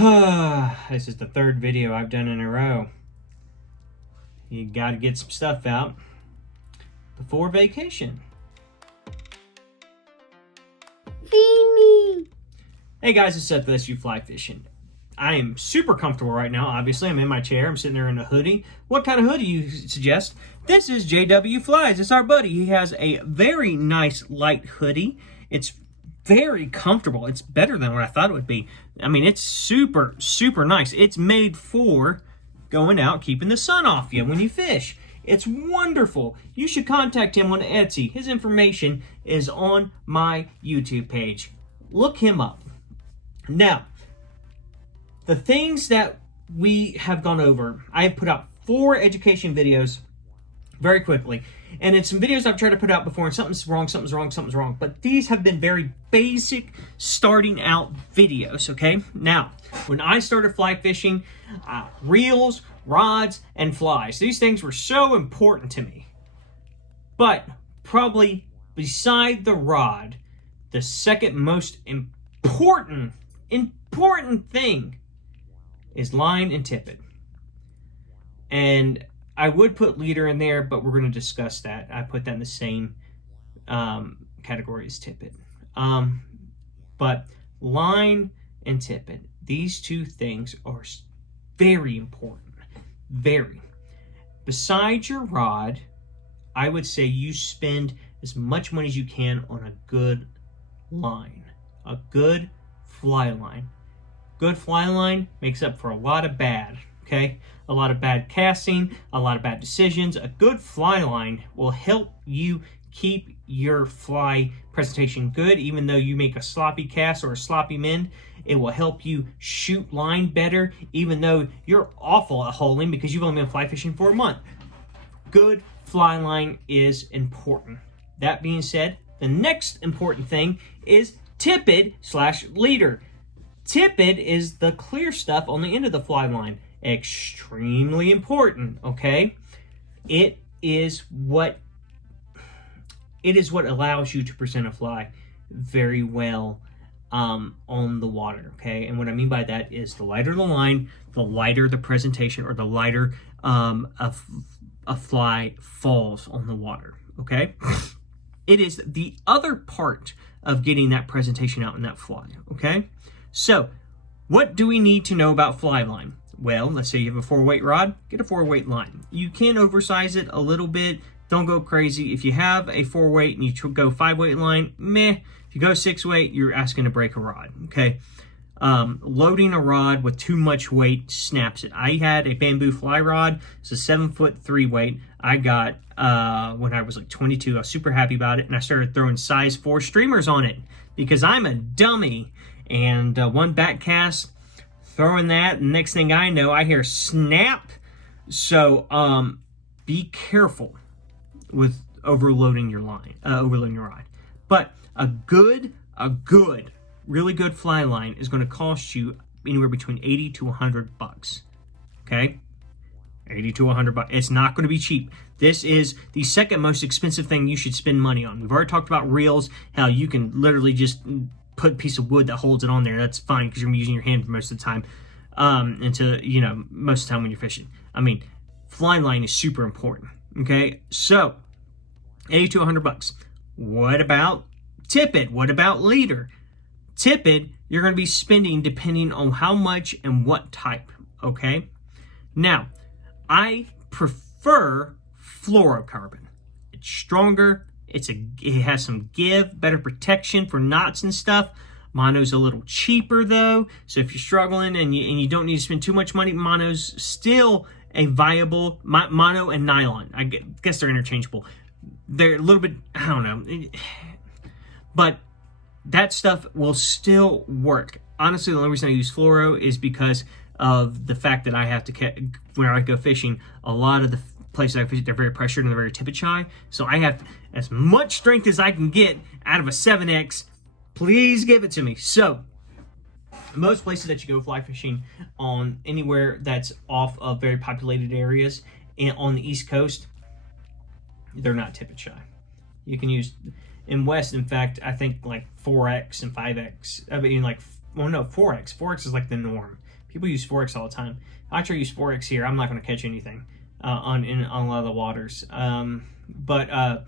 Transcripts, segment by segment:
This is the third video I've done in a row. You gotta get some stuff out before vacation. Feed me. Hey guys, it's Seth with SU Fly Fishing. I am super comfortable right now. Obviously, I'm in my chair. I'm sitting there in a hoodie. What kind of hoodie you suggest? This is JW Flies. It's our buddy. He has a very nice light hoodie. It's very comfortable. It's better than what I thought it would be. I mean, it's super, super nice. It's made for going out, keeping the sun off you when you fish. It's wonderful. You should contact him on Etsy. His information is on my YouTube page. Look him up. Now, the things that we have gone over, I have put out 4 education videos very quickly. And in some videos I've tried to put out before, and something's wrong. But these have been very basic starting out videos, okay? Now, when I started fly fishing, reels, rods, and flies, these things were so important to me. But probably beside the rod, the second most important thing is line and tippet. And I would put leader in there, but we're going to discuss that. I put that in the same category as tippet. But line and tippet, these two things are very important. Very. Besides your rod, I would say you spend as much money as you can on a good line. A good fly line. Good fly line makes up for a lot of bad, okay? A lot of bad casting, a lot of bad decisions. A good fly line will help you keep your fly presentation good, even though you make a sloppy cast or a sloppy mend. It will help you shoot line better, even though you're awful at holding because you've only been fly fishing for a month. Good fly line is important. That being said, the next important thing is tippet/leader. Tippet is the clear stuff on the end of the fly line. Extremely important, okay? It is what allows you to present a fly very well on the water, okay? And what I mean by that is the lighter the line, the lighter the presentation, or the lighter a fly falls on the water, okay? It is the other part of getting that presentation out in that fly, okay? So, what do we need to know about fly line? Well, let's say you have a 4-weight rod, get a 4-weight line. You can oversize it a little bit. Don't go crazy. If you have a 4-weight and you go 5-weight line, meh. If you go 6-weight, you're asking to break a rod, okay? Loading a rod with too much weight snaps it. I had a bamboo fly rod. It's a 7-foot 3-weight. I got when I was like 22. I was super happy about it, and I started throwing size 4 streamers on it because I'm a dummy. And one back cast, throwing that, and next thing I know, I hear snap. So be careful with overloading your line, overloading your rod. But a good, really good fly line is going to cost you anywhere between $80 to $100. Okay, $80 to $100. It's not going to be cheap. This is the second most expensive thing you should spend money on. We've already talked about reels, how you can literally just put a piece of wood that holds it on there. That's fine because you're going to be using your hand for most of the time. Most of the time when you're fishing. I mean, fly line is super important. Okay, so $80 to $100. What about tippet? What about leader? Tippet, you're going to be spending depending on how much and what type. Okay, now I prefer fluorocarbon. It's stronger. It has some give, better protection for knots and stuff. Mono's a little cheaper though, so if you're struggling and you don't need to spend too much money, mono's still a viable. Mono and nylon, I guess they're interchangeable. They're a little bit, I don't know, but that stuff will still work. Honestly, the only reason I use fluoro is because of the fact that I have to, when I go fishing, a lot of the places I fish, they're very pressured and they're very tippet shy. So I have as much strength as I can get out of a 7X. Please give it to me. So most places that you go fly fishing on anywhere that's off of very populated areas and on the East Coast, they're not tippet shy. You can use in West, in fact, I think like 4X and 5X. I mean, like, well, no, 4X. 4X is like the norm. People use 4X all the time. I try to use 4X here. I'm not going to catch anything on a lot of the waters. But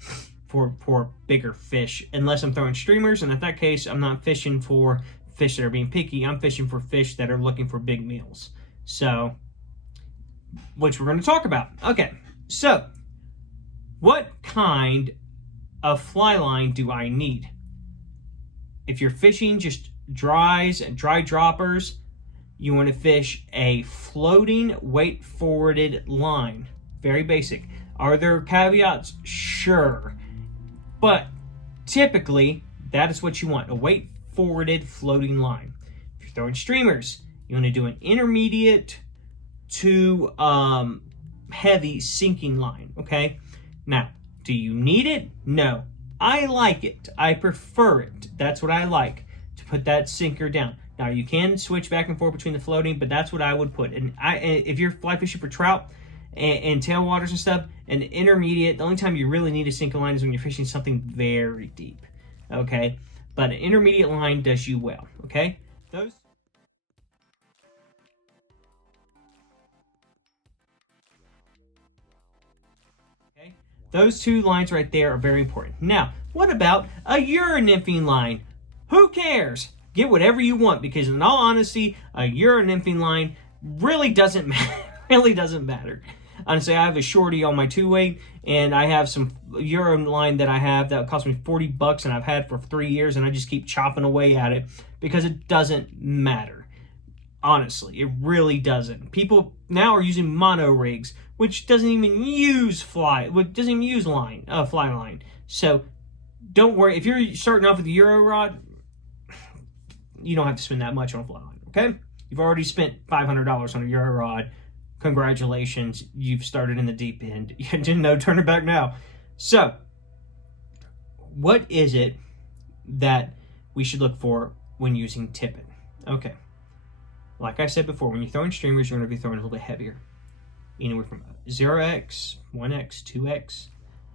for bigger fish, unless I'm throwing streamers, and in that case, I'm not fishing for fish that are being picky. I'm fishing for fish that are looking for big meals. So, which we're going to talk about. Okay, so what kind of fly line do I need? If you're fishing just dries and dry droppers, you want to fish a floating weight forwarded line. Very basic. Are there caveats? Sure. But typically, that is what you want, a weight forwarded floating line. If you're throwing streamers, you want to do an intermediate to heavy sinking line, okay? Now, do you need it? No. I like it. I prefer it. That's what I like, to put that sinker down. Now, you can switch back and forth between the floating, but that's what I would put. And if you're fly fishing for trout and tailwaters and stuff, an intermediate, the only time you really need a sinker line is when you're fishing something very deep, okay? But an intermediate line does you well, okay? Those two lines right there are very important. Now, what about a Euro-nymphing line? Who cares? Get whatever you want, because in all honesty, a Euro-nymphing line really doesn't matter. Honestly, I have a shorty on my 2-weight, and I have some Euro line that I have that cost me $40, and I've had for 3 years, and I just keep chopping away at it because it doesn't matter. Honestly, it really doesn't. People now are using mono rigs, which doesn't even use fly line. So don't worry. If you're starting off with the Euro rod, you don't have to spend that much on a fly line, okay? You've already spent $500 on a Euro rod. Congratulations, you've started in the deep end. You didn't know, turn it back now. So, what is it that we should look for when using Tippet? Okay. Like I said before, when you're throwing streamers, you're going to be throwing a little bit heavier. Anywhere from 0x, 1x, 2x.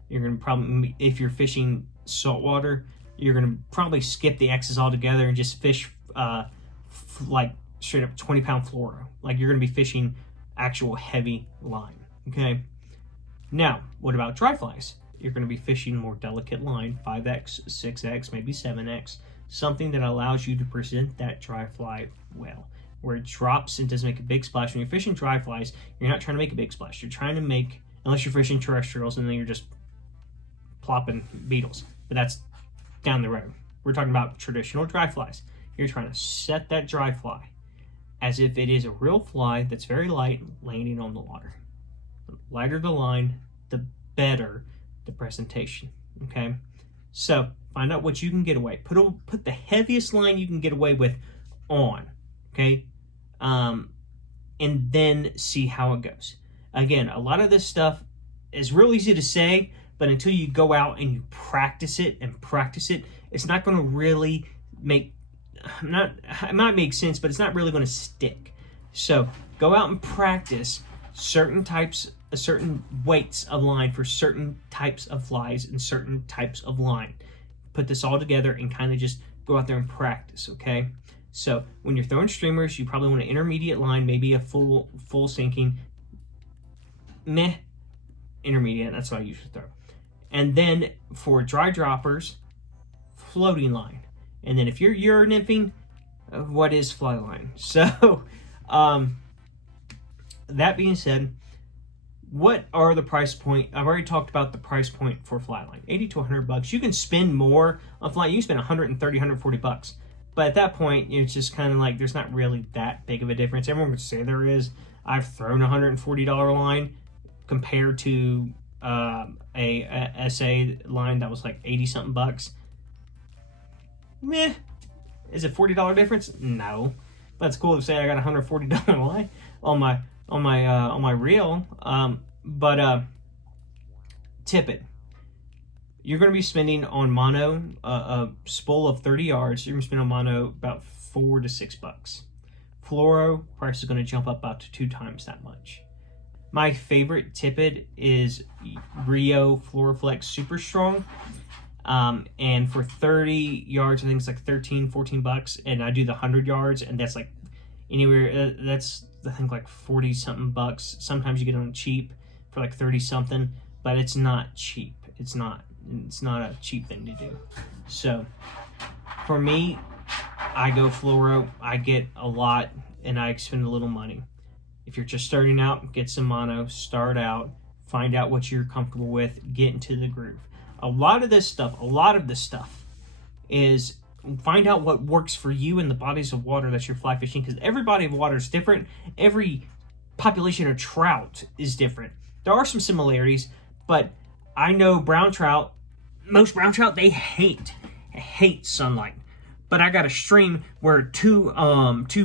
You're going to probably, if you're fishing saltwater, you're going to probably skip the X's altogether and just fish like straight up 20-pound fluoro. Like you're going to be fishing actual heavy line, okay? Now, what about dry flies? You're going to be fishing more delicate line, 5x, 6x, maybe 7x, something that allows you to present that dry fly well, where it drops and doesn't make a big splash. When you're fishing dry flies, you're not trying to make a big splash. You're trying to make, unless you're fishing terrestrials, and then you're just plopping beetles. But that's down the road. We're talking about traditional dry flies. You're trying to set that dry fly as if it is a real fly that's very light landing on the water. The lighter the line, the better the presentation, okay? So find out what you can get away. Put the heaviest line you can get away with on, okay? And then see how it goes. Again, a lot of this stuff is real easy to say, but until you go out and you practice it, it's not going to really make, it might make sense, but it's not really going to stick. So go out and practice certain weights of line for certain types of flies and certain types of line. Put this all together and kind of just go out there and practice, okay? So when you're throwing streamers, you probably want an intermediate line, maybe a full sinking, intermediate, that's what I usually throw. And then for dry droppers, floating line. And then if you're Euro nymphing, what is fly line? So that being said, what are the price point? I've already talked about the price point for fly line, $80 to $100. You can spend more on fly. You can spend $130, $140. But at that point, it's just kind of like there's not really that big of a difference. Everyone would say there is. I've thrown a $140 line compared to a SA line that was like 80-something bucks. Meh. Is it $40 difference? No. But it's cool to say I got a $140 line on my reel. But Tippet. You're going to be spending on mono a spool of 30 yards. You're going to spend on mono about $4 to $6. Fluoro price is going to jump up about to 2 times that much. My favorite Tippet is Rio Fluoroflex Super Strong. And for 30 yards, I think it's like $13, $14. And I do the 100 yards, and that's like anywhere. That's I think like 40 something bucks. Sometimes you get them cheap for like 30 something, but it's not cheap. It's not a cheap thing to do. So for me, I go fluoro. I get a lot and I spend a little money. If you're just starting out, get some mono, start out, find out what you're comfortable with, get into the groove. A lot of this stuff is find out what works for you in the bodies of water that you're fly fishing, because every body of water is different. Every population of trout is different. There are some similarities, but I know most brown trout, they hate sunlight. But I got a stream where 2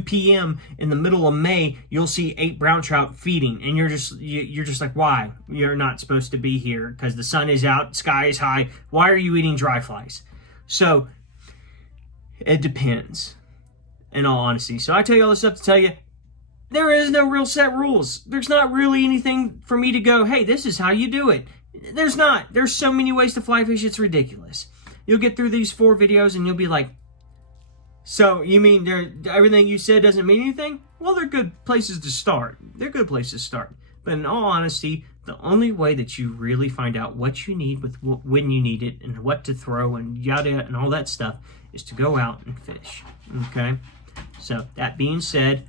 p.m. in the middle of May, you'll see 8 brown trout feeding, and you're just like, why? You're not supposed to be here because the sun is out, sky is high. Why are you eating dry flies? So it depends, in all honesty. So I tell you all this stuff to tell you, there is no real set rules. There's not really anything for me to go, hey, this is how you do it. There's not. There's so many ways to fly fish, it's ridiculous. You'll get through these 4 videos and you'll be like, so you mean everything you said doesn't mean anything? Well, they're good places to start. But in all honesty, the only way that you really find out what you need with when you need it and what to throw and yada and all that stuff is to go out and fish. Okay? So that being said,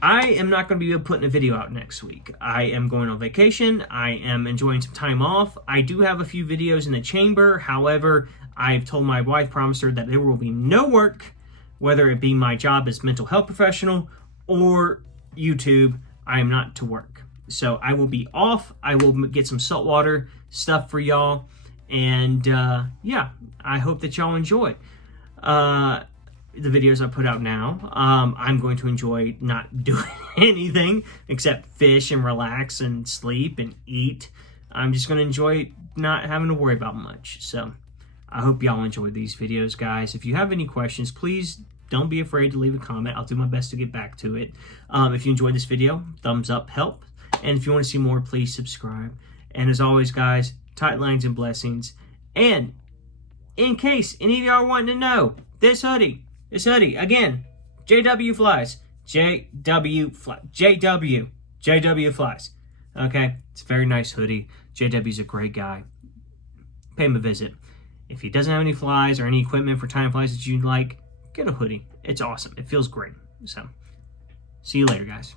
I am not going to be putting a video out next week. I am going on vacation. I am enjoying some time off. I do have a few videos in the chamber. However, I've told my wife, promised her that there will be no work, whether it be my job as mental health professional or YouTube. I am not to work. So I will be off. I will get some saltwater stuff for y'all. And yeah, I hope that y'all enjoy the videos I put out now. I'm going to enjoy not doing anything except fish and relax and sleep and eat. I'm just going to enjoy not having to worry about much. So I hope y'all enjoyed these videos, guys. If you have any questions, please don't be afraid to leave a comment. I'll do my best to get back to it. If you enjoyed this video, thumbs up help. And if you want to see more, please subscribe. And as always, guys, tight lines and blessings. And in case any of y'all are wanting to know, this hoodie, again, JW Flies. JW Flies. Okay? It's a very nice hoodie. JW's a great guy. Pay him a visit. If he doesn't have any flies or any equipment for tying flies that you like, get a hoodie. It's awesome. It feels great. So, see you later, guys.